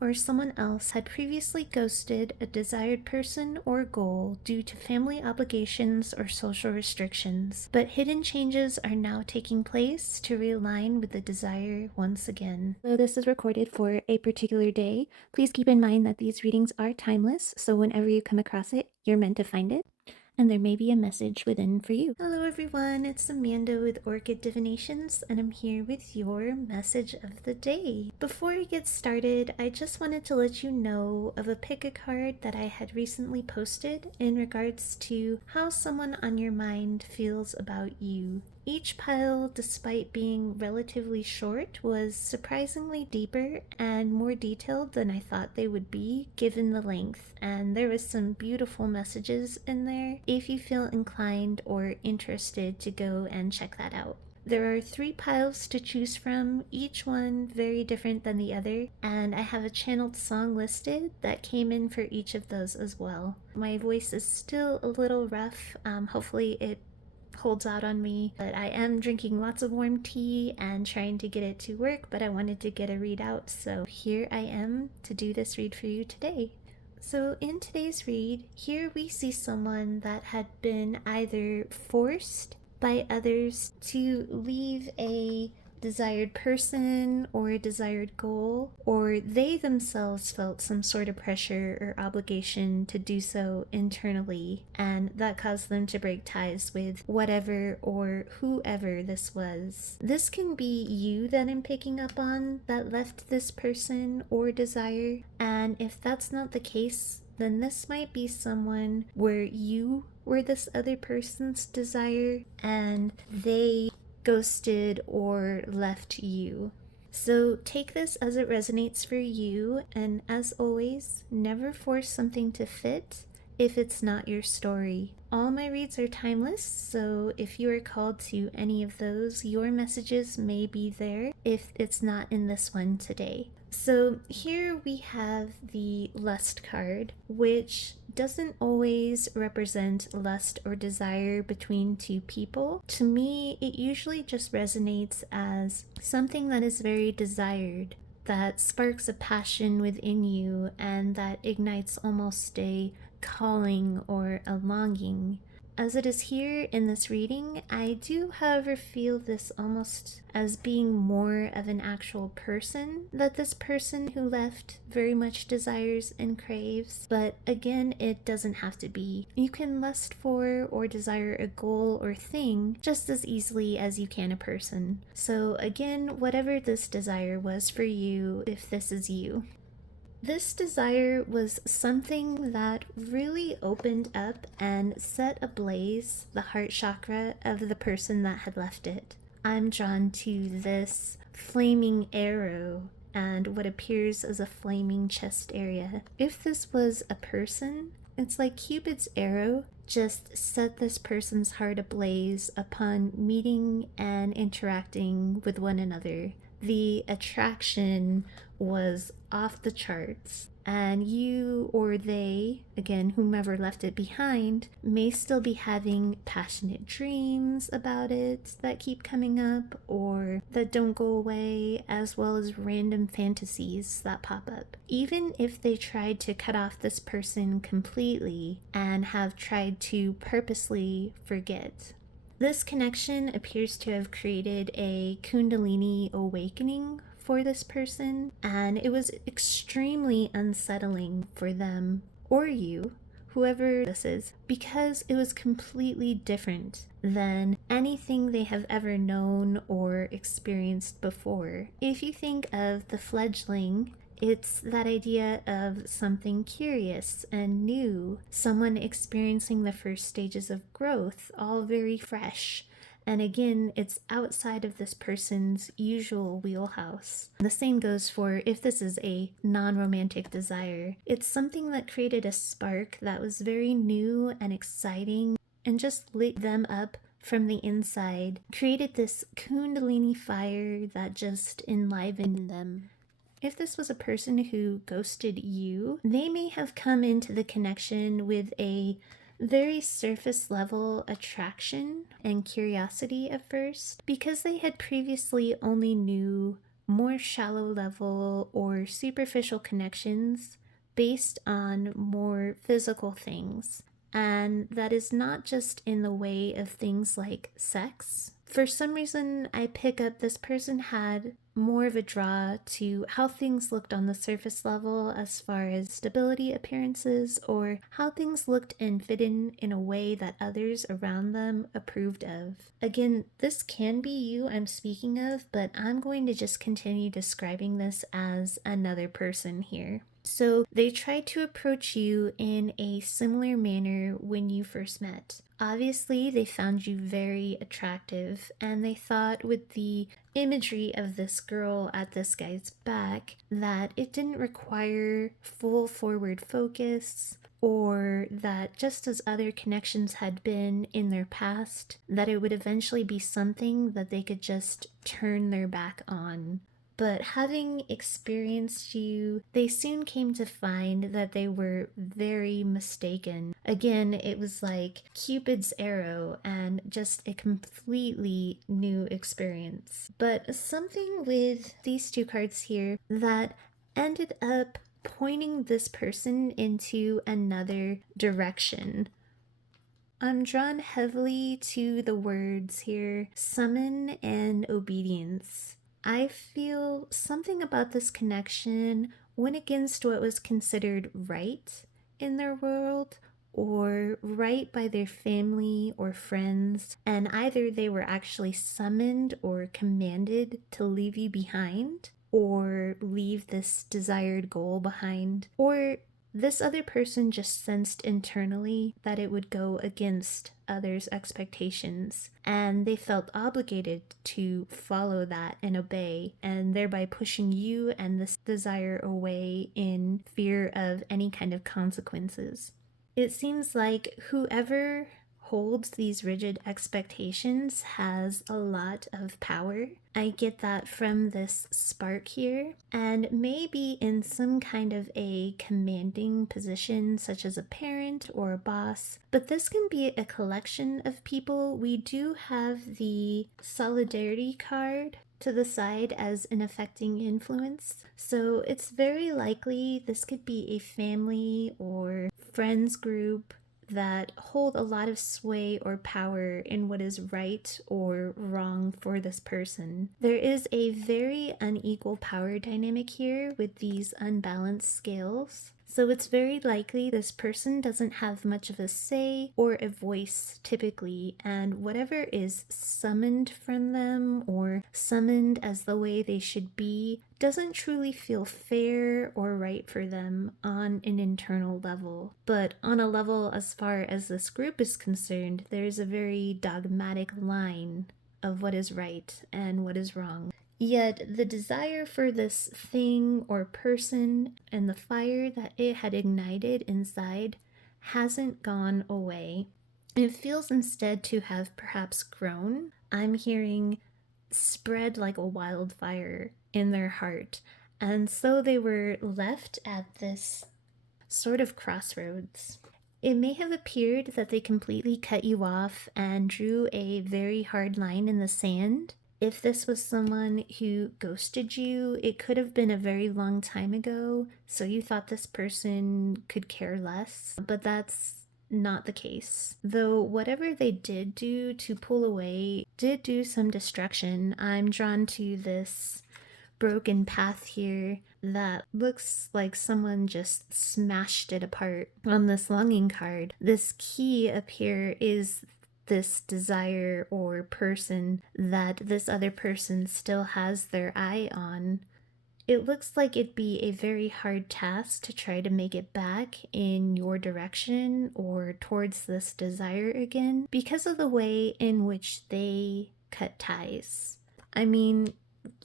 or someone else had previously ghosted a desired person or goal due to family obligations or social restrictions, but hidden changes are now taking place to realign with the desire once again. Though this is recorded for a particular day, please keep in mind that these readings are timeless, so whenever you come across it, you're meant to find it, and there may be a message within for you. Hello everyone, it's Amanda with Orchid Divinations, and I'm here with your message of the day. Before I get started, I just wanted to let you know of a pick a card that I had recently posted in regards to how someone on your mind feels about you. Each pile, despite being relatively short, was surprisingly deeper and more detailed than I thought they would be given the length, and there was some beautiful messages in there if you feel inclined or interested to go and check that out. There are 3 piles to choose from, each one very different than the other, and I have a channeled song listed that came in for each of those as well. My voice is still a little rough, hopefully it holds out on me, but I am drinking lots of warm tea and trying to get it to work, but I wanted to get a read out, so here I am to do this read for you today. So in today's read, here we see someone that had been either forced by others to leave a desired person or a desired goal, or they themselves felt some sort of pressure or obligation to do so internally, and that caused them to break ties with whatever or whoever this was. This can be you that I'm picking up on that left this person or desire, and if that's not the case, then this might be someone where you were this other person's desire and they ghosted or left you. So take this as it resonates for you, and as always, never force something to fit if it's not your story. All my reads are timeless, so if you are called to any of those, your messages may be there if it's not in this one today. So here we have the lust card, which doesn't always represent lust or desire between two people. To me, it usually just resonates as something that is very desired, that sparks a passion within you and that ignites almost a calling or a longing. As it is here in this reading, I do, however, feel this almost as being more of an actual person that this person who left very much desires and craves. But again, it doesn't have to be. You can lust for or desire a goal or thing just as easily as you can a person. So again, whatever this desire was for you, if this is you. This desire was something that really opened up and set ablaze the heart chakra of the person that had left it. I'm drawn to this flaming arrow and what appears as a flaming chest area. If this was a person, it's like Cupid's arrow just set this person's heart ablaze upon meeting and interacting with one another. The attraction was off the charts, and you or they, again, whomever left it behind, may still be having passionate dreams about it that keep coming up or that don't go away, as well as random fantasies that pop up. Even if they tried to cut off this person completely and have tried to purposely forget, this connection appears to have created a Kundalini awakening for this person, and it was extremely unsettling for them or you, whoever this is, because it was completely different than anything they have ever known or experienced before. If you think of the fledgling, it's that idea of something curious and new, someone experiencing the first stages of growth, all very fresh. And again, it's outside of this person's usual wheelhouse. The same goes for if this is a non-romantic desire. It's something that created a spark that was very new and exciting and just lit them up from the inside, created this Kundalini fire that just enlivened them. If this was a person who ghosted you, they may have come into the connection with a very surface level attraction and curiosity at first, because they had previously only knew more shallow level or superficial connections based on more physical things. And that is not just in the way of things like sex. For some reason, I pick up this person had more of a draw to how things looked on the surface level as far as stability appearances, or how things looked and fit in a way that others around them approved of. Again, this can be you I'm speaking of, but I'm going to just continue describing this as another person here. So they tried to approach you in a similar manner when you first met. Obviously, they found you very attractive, and they thought with the imagery of this girl at this guy's back that it didn't require full forward focus, or that just as other connections had been in their past, that it would eventually be something that they could just turn their back on. But having experienced you, they soon came to find that they were very mistaken. Again, it was like Cupid's arrow and just a completely new experience. But something with these two cards here that ended up pointing this person into another direction. I'm drawn heavily to the words here, summon and obedience. I feel something about this connection went against what was considered right in their world, or right by their family or friends, and either they were actually summoned or commanded to leave you behind, or leave this desired goal behind, or this other person just sensed internally that it would go against others' expectations, and they felt obligated to follow that and obey, and thereby pushing you and this desire away in fear of any kind of consequences. It seems like whoever holds these rigid expectations has a lot of power. I get that from this spark here, and maybe in some kind of a commanding position, such as a parent or a boss, but this can be a collection of people. We do have the solidarity card to the side as an affecting influence, so it's very likely this could be a family or friends group that hold a lot of sway or power in what is right or wrong for this person. There is a very unequal power dynamic here with these unbalanced scales. So it's very likely this person doesn't have much of a say or a voice typically, and whatever is summoned from them or summoned as the way they should be doesn't truly feel fair or right for them on an internal level. But on a level as far as this group is concerned, there's a very dogmatic line of what is right and what is wrong. Yet the desire for this thing or person and the fire that it had ignited inside hasn't gone away. It feels instead to have perhaps grown. I'm hearing spread like a wildfire in their heart. And so they were left at this sort of crossroads. It may have appeared that they completely cut you off and drew a very hard line in the sand. If this was someone who ghosted you, it could have been a very long time ago, so you thought this person could care less, but that's not the case. Though whatever they did do to pull away did do some destruction. I'm drawn to this broken path here that looks like someone just smashed it apart. On this longing card, this key up here is this desire or person that this other person still has their eye on. It looks like it'd be a very hard task to try to make it back in your direction or towards this desire again because of the way in which they cut ties. I mean,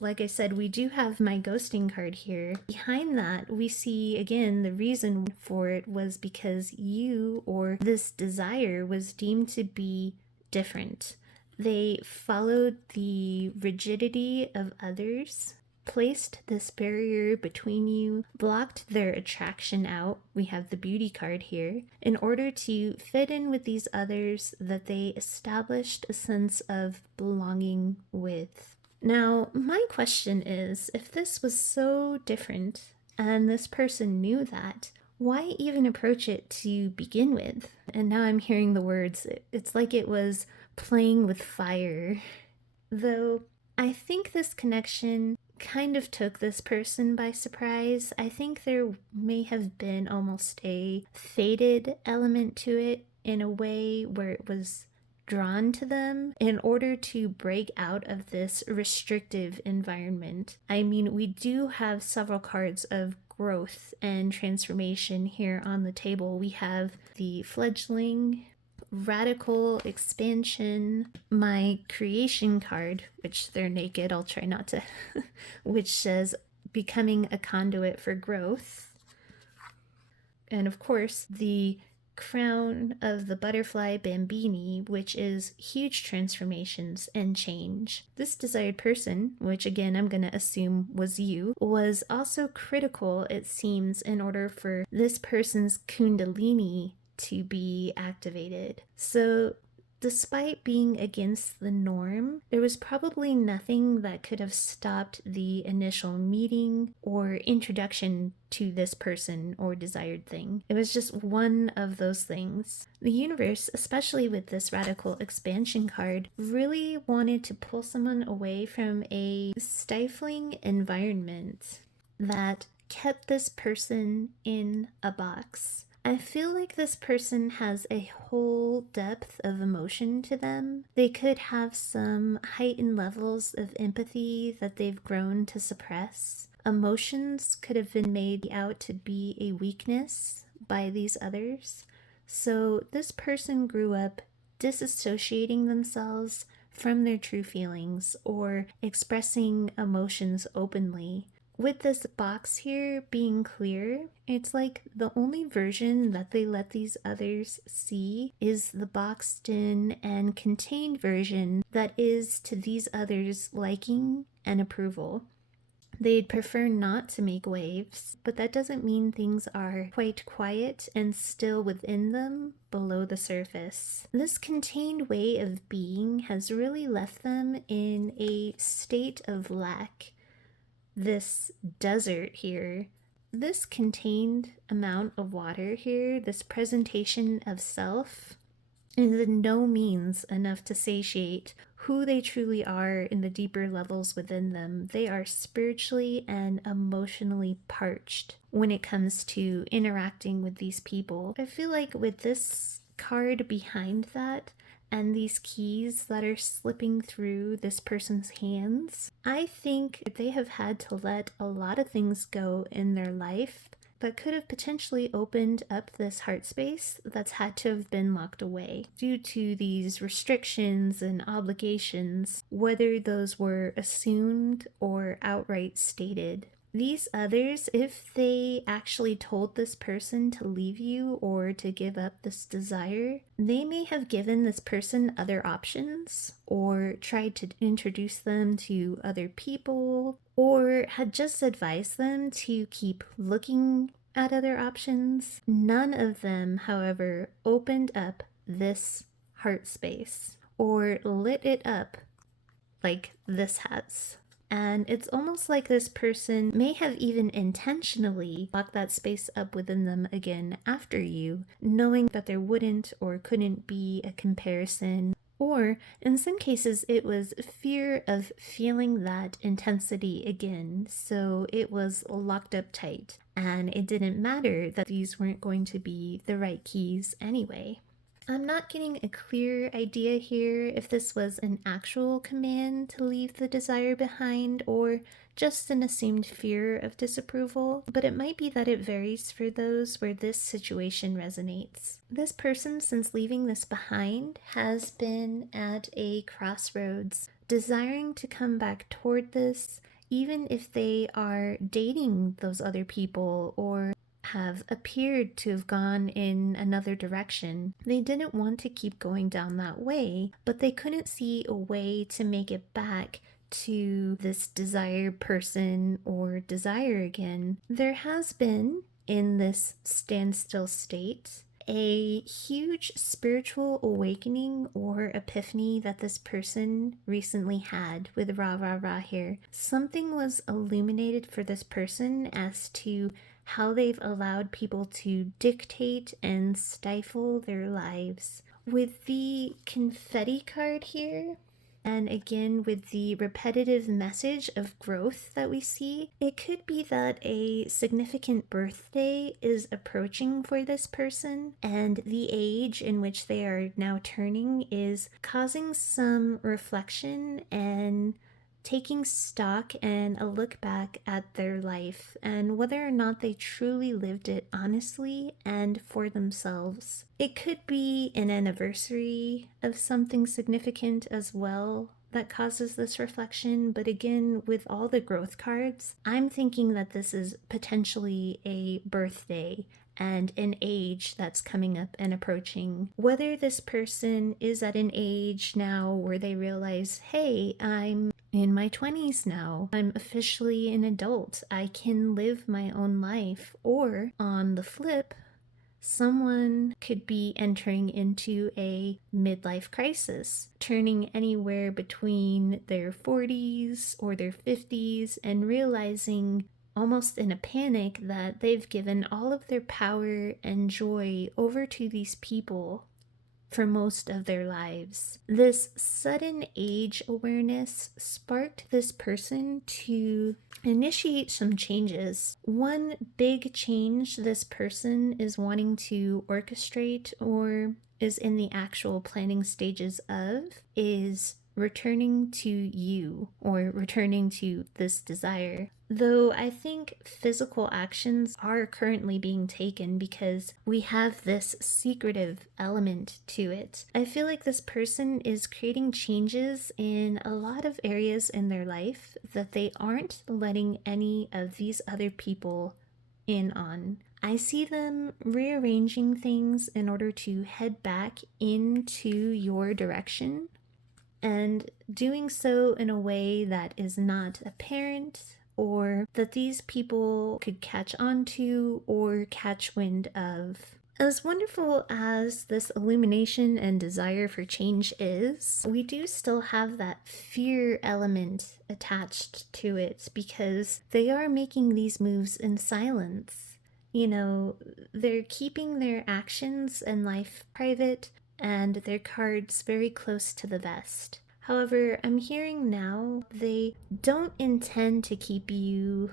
like I said, we do have my ghosting card here. Behind that, we see again the reason for it was because you or this desire was deemed to be different. They followed the rigidity of others, placed this barrier between you, blocked their attraction out. We have the beauty card here. In order to fit in with these others that they established a sense of belonging with. Now, my question is, if this was so different and this person knew that, why even approach it to begin with? And now I'm hearing the words, it's like it was playing with fire. Though I think this connection kind of took this person by surprise. I think there may have been almost a fated element to it in a way where it was drawn to them in order to break out of this restrictive environment. I mean, we do have several cards of growth and transformation here on the table. We have the fledgling, radical expansion, my creation card, which they're naked, I'll try not to, which says becoming a conduit for growth. And of course, the crown of the butterfly bambini, which is huge transformations and change. This desired person, which again I'm going to assume was you, was also critical, it seems, in order for this person's kundalini to be activated. So despite being against the norm, there was probably nothing that could have stopped the initial meeting or introduction to this person or desired thing. It was just one of those things. The universe, especially with this radical expansion card, really wanted to pull someone away from a stifling environment that kept this person in a box. I feel like this person has a whole depth of emotion to them. They could have some heightened levels of empathy that they've grown to suppress. Emotions could have been made out to be a weakness by these others. So this person grew up disassociating themselves from their true feelings or expressing emotions openly. With this box here being clear, it's like the only version that they let these others see is the boxed in and contained version that is to these others' liking and approval. They'd prefer not to make waves, but that doesn't mean things are quite quiet and still within them below the surface. This contained way of being has really left them in a state of lack. This desert here, this contained amount of water here, this presentation of self, is in no means enough to satiate who they truly are in the deeper levels within them. They are spiritually and emotionally parched when it comes to interacting with these people. I feel like with this card behind that, and these keys that are slipping through this person's hands, I think they have had to let a lot of things go in their life that could have potentially opened up this heart space that's had to have been locked away due to these restrictions and obligations, whether those were assumed or outright stated. These others, if they actually told this person to leave you or to give up this desire, they may have given this person other options or tried to introduce them to other people or had just advised them to keep looking at other options. None of them, however, opened up this heart space or lit it up like this has. And it's almost like this person may have even intentionally locked that space up within them again after you, knowing that there wouldn't or couldn't be a comparison. Or in some cases, it was fear of feeling that intensity again, so it was locked up tight. And it didn't matter that these weren't going to be the right keys anyway. I'm not getting a clear idea here if this was an actual command to leave the desire behind or just an assumed fear of disapproval, but it might be that it varies for those where this situation resonates. This person, since leaving this behind, has been at a crossroads, desiring to come back toward this, even if they are dating those other people or have appeared to have gone in another direction. They didn't want to keep going down that way, but they couldn't see a way to make it back to this desired person or desire again. There has been, in this standstill state, a huge spiritual awakening or epiphany that this person recently had with rah rah rah here. Something was illuminated for this person as to how they've allowed people to dictate and stifle their lives. With the confetti card here, and again, with the repetitive message of growth that we see, it could be that a significant birthday is approaching for this person, and the age in which they are now turning is causing some reflection and taking stock and a look back at their life and whether or not they truly lived it honestly and for themselves. It could be an anniversary of something significant as well that causes this reflection, but again, with all the growth cards, I'm thinking that this is potentially a birthday and an age that's coming up and approaching. Whether this person is at an age now where they realize, hey, I'm in my 20s now, I'm officially an adult, I can live my own life, or on the flip, someone could be entering into a midlife crisis, turning anywhere between their 40s or their 50s and realizing almost in a panic that they've given all of their power and joy over to these people for most of their lives. This sudden age awareness sparked this person to initiate some changes. One big change this person is wanting to orchestrate or is in the actual planning stages of is returning to you or returning to this desire. Though I think physical actions are currently being taken because we have this secretive element to it. I feel like this person is creating changes in a lot of areas in their life that they aren't letting any of these other people in on. I see them rearranging things in order to head back into your direction and doing so in a way that is not apparent or that these people could catch on to or catch wind of. As wonderful as this illumination and desire for change is, we do still have that fear element attached to it because they are making these moves in silence. You know, they're keeping their actions and life private and their cards very close to the vest. However, I'm hearing now they don't intend to keep you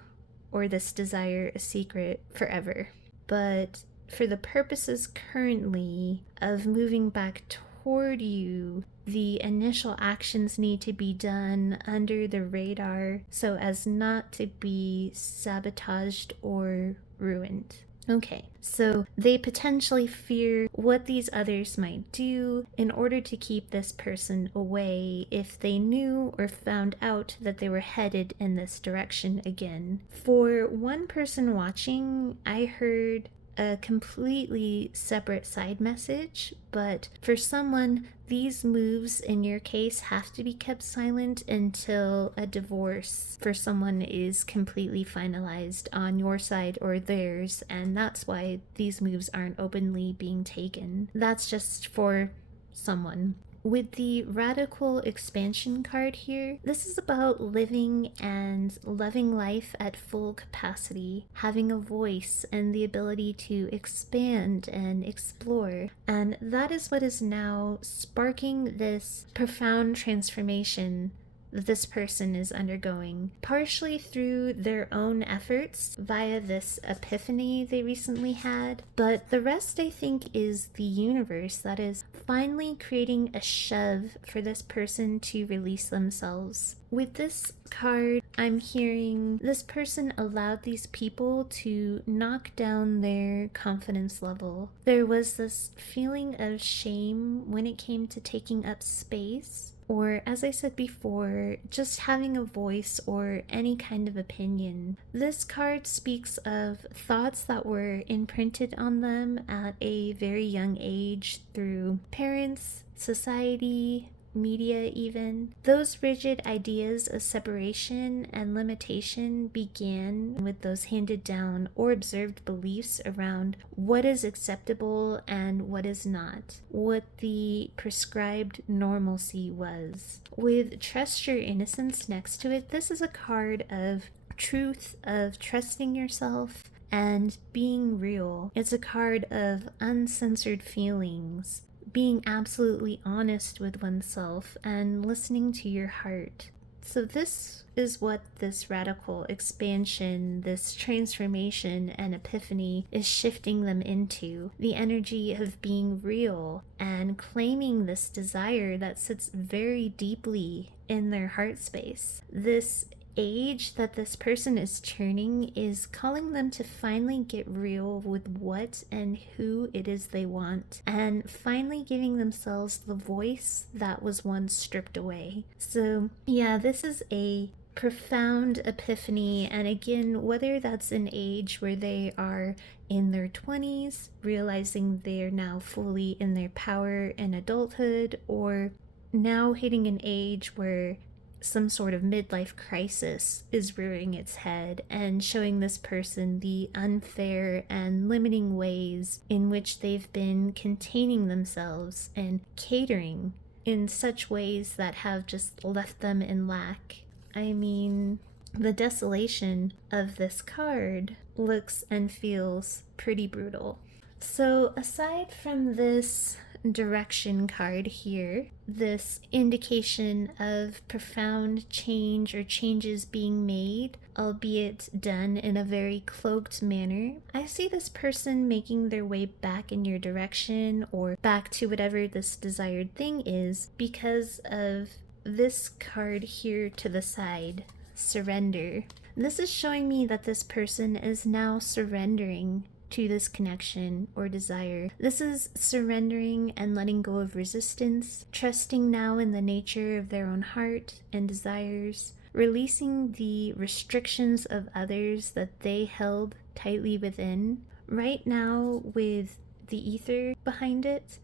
or this desire a secret forever, but for the purposes currently of moving back toward you, the initial actions need to be done under the radar so as not to be sabotaged or ruined. Okay, so they potentially fear what these others might do in order to keep this person away if they knew or found out that they were headed in this direction again. For one person watching, I heard a completely separate side message, but for someone, these moves in your case have to be kept silent until a divorce for someone is completely finalized on your side or theirs, and that's why these moves aren't openly being taken. That's just for someone. With the radical expansion card here, this is about living and loving life at full capacity, having a voice and the ability to expand and explore. And that is what is now sparking this profound transformation that this person is undergoing, partially through their own efforts via this epiphany they recently had, but the rest I think is the universe that is finally creating a shove for this person to release themselves. With this card, I'm hearing this person allowed these people to knock down their confidence level. There was this feeling of shame when it came to taking up space, or as I said before, just having a voice or any kind of opinion. This card speaks of thoughts that were imprinted on them at a very young age through parents, society, media even. Those rigid ideas of separation and limitation began with those handed down or observed beliefs around what is acceptable and what is not, what the prescribed normalcy was. With Trust Your Innocence next to it, this is a card of truth, of trusting yourself and being real. It's a card of uncensored feelings, being absolutely honest with oneself and listening to your heart. So this is what this radical expansion, this transformation and epiphany is shifting them into. The energy of being real and claiming this desire that sits very deeply in their heart space. This age that this person is turning is calling them to finally get real with what and who it is they want, and finally giving themselves the voice that was once stripped away. So yeah, this is a profound epiphany, and again, whether that's an age where they are in their 20s, realizing they're now fully in their power in adulthood, or now hitting an age where some sort of midlife crisis is rearing its head and showing this person the unfair and limiting ways in which they've been containing themselves and catering in such ways that have just left them in lack. I mean, the desolation of this card looks and feels pretty brutal. So aside from this direction card here, this indication of profound change or changes being made, albeit done in a very cloaked manner, I see this person making their way back in your direction or back to whatever this desired thing is because of this card here to the side, surrender. This is showing me that this person is now surrendering to this connection or desire. This is surrendering and letting go of resistance, trusting now in the nature of their own heart and desires, releasing the restrictions of others that they held tightly within. Right now, with the ether behind it,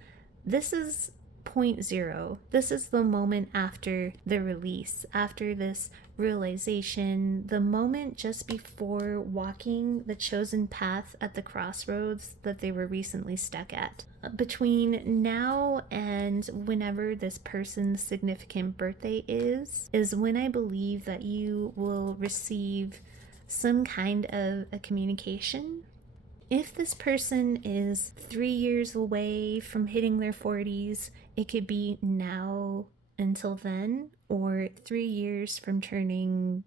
this is point zero. This is the moment after the release, after this realization, the moment just before walking the chosen path at the crossroads that they were recently stuck at. Between now and whenever this person's significant birthday is when I believe that you will receive some kind of a communication. If this person is 3 years away from hitting their 40s, it could be now until then, or 3 years from turning,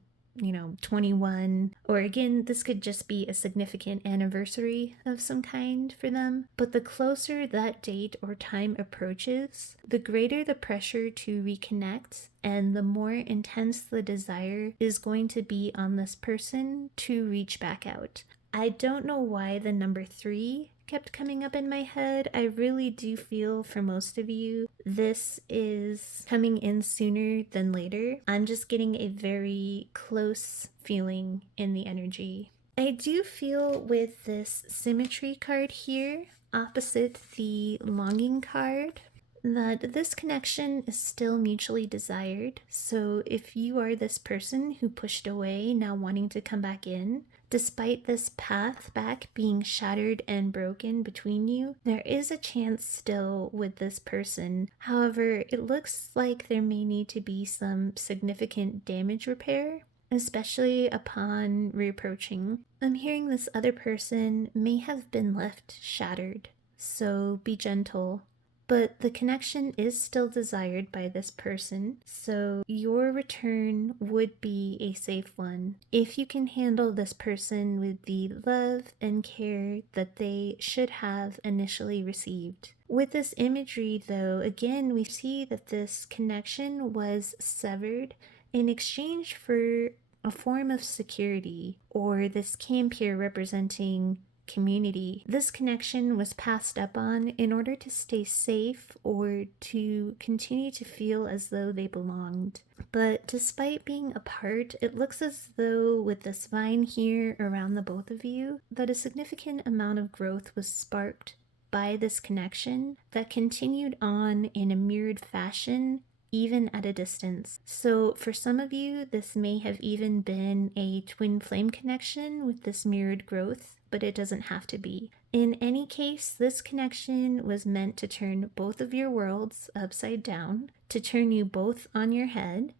21. Or again, this could just be a significant anniversary of some kind for them. But the closer that date or time approaches, the greater the pressure to reconnect and the more intense the desire is going to be on this person to reach back out. I don't know why the number 3 kept coming up in my head. I really do feel for most of you, this is coming in sooner than later. I'm just getting a very close feeling in the energy. I do feel with this symmetry card here, opposite the longing card, that this connection is still mutually desired. So if you are this person who pushed away, now wanting to come back in, despite this path back being shattered and broken between you, there is a chance still with this person. However, it looks like there may need to be some significant damage repair, especially upon reapproaching. I'm hearing this other person may have been left shattered, so be gentle. But the connection is still desired by this person, so your return would be a safe one if you can handle this person with the love and care that they should have initially received. With this imagery, though, again, we see that this connection was severed in exchange for a form of security, or this camp here representing community. This connection was passed up on in order to stay safe or to continue to feel as though they belonged. But despite being apart, it looks as though with this vine here around the both of you, that a significant amount of growth was sparked by this connection that continued on in a mirrored fashion even at a distance. So for some of you, this may have even been a twin flame connection with this mirrored growth, but it doesn't have to be. In any case, this connection was meant to turn both of your worlds upside down, to turn you both on your head,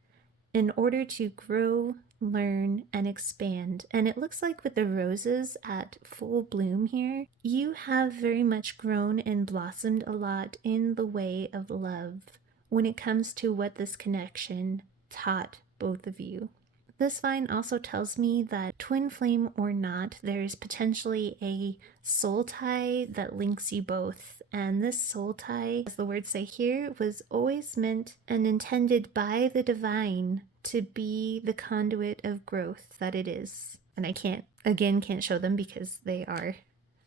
in order to grow, learn, and expand. And it looks like with the roses at full bloom here, you have very much grown and blossomed a lot in the way of love when it comes to what this connection taught both of you. This vine also tells me that twin flame or not, there is potentially a soul tie that links you both. And this soul tie, as the words say here, was always meant and intended by the divine to be the conduit of growth that it is. And I can't show them because they are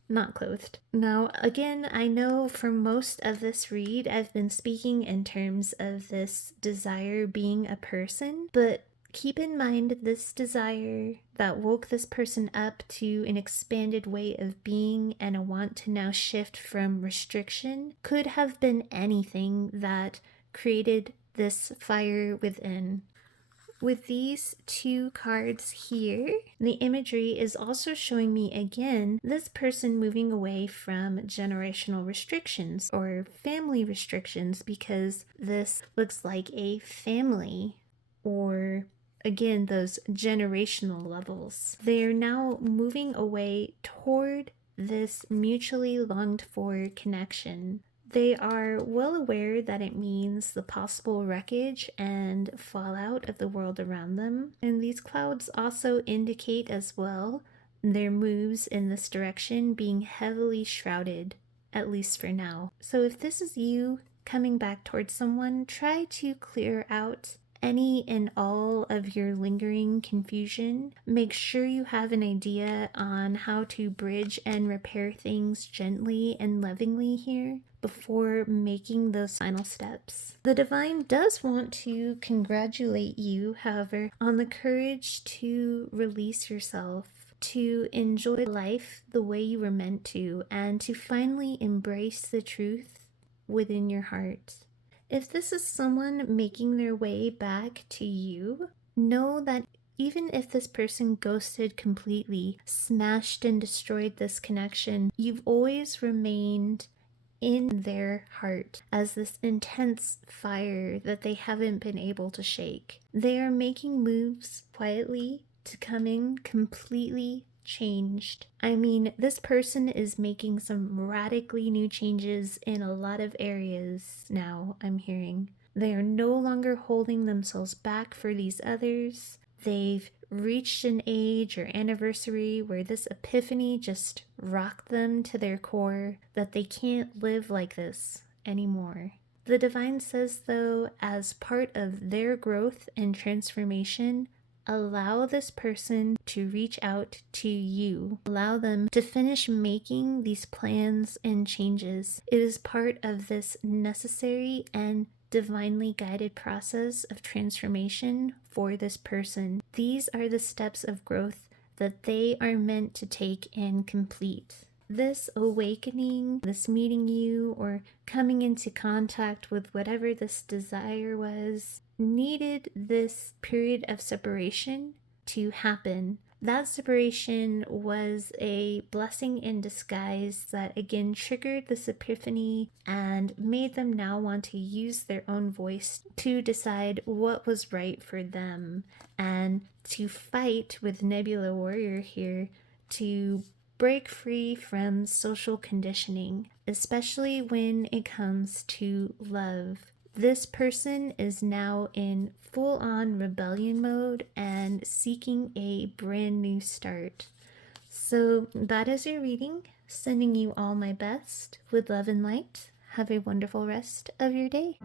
not clothed. Now, again, I know for most of this read, I've been speaking in terms of this desire being a person, but keep in mind this desire that woke this person up to an expanded way of being and a want to now shift from restriction could have been anything that created this fire within. With these two cards here, the imagery is also showing me again this person moving away from generational restrictions or family restrictions, because this looks like a family, or again, those generational levels. They are now moving away toward this mutually longed for connection. They are well aware that it means the possible wreckage and fallout of the world around them. And these clouds also indicate as well their moves in this direction being heavily shrouded, at least for now. So if this is you coming back towards someone, try to clear out any and all of your lingering confusion. Make sure you have an idea on how to bridge and repair things gently and lovingly here before making those final steps. The divine does want to congratulate you, however, on the courage to release yourself, to enjoy life the way you were meant to, and to finally embrace the truth within your heart. If this is someone making their way back to you, know that even if this person ghosted completely, smashed and destroyed this connection, you've always remained in their heart as this intense fire that they haven't been able to shake. They are making moves quietly to coming completely changed. I mean, this person is making some radically new changes in a lot of areas now, I'm hearing. They are no longer holding themselves back for these others. They've reached an age or anniversary where this epiphany just rocked them to their core, that they can't live like this anymore. The divine says, though, as part of their growth and transformation, allow this person to reach out to you. Allow them to finish making these plans and changes. It is part of this necessary and divinely guided process of transformation for this person. These are the steps of growth that they are meant to take and complete. This awakening, this meeting you, or coming into contact with whatever this desire was, needed this period of separation to happen. That separation was a blessing in disguise that again triggered this epiphany and made them now want to use their own voice to decide what was right for them, and to fight with Nebula Warrior here to break free from social conditioning, especially when it comes to love. This person is now in full-on rebellion mode and seeking a brand new start. So that is your reading. Sending you all my best with love and light. Have a wonderful rest of your day.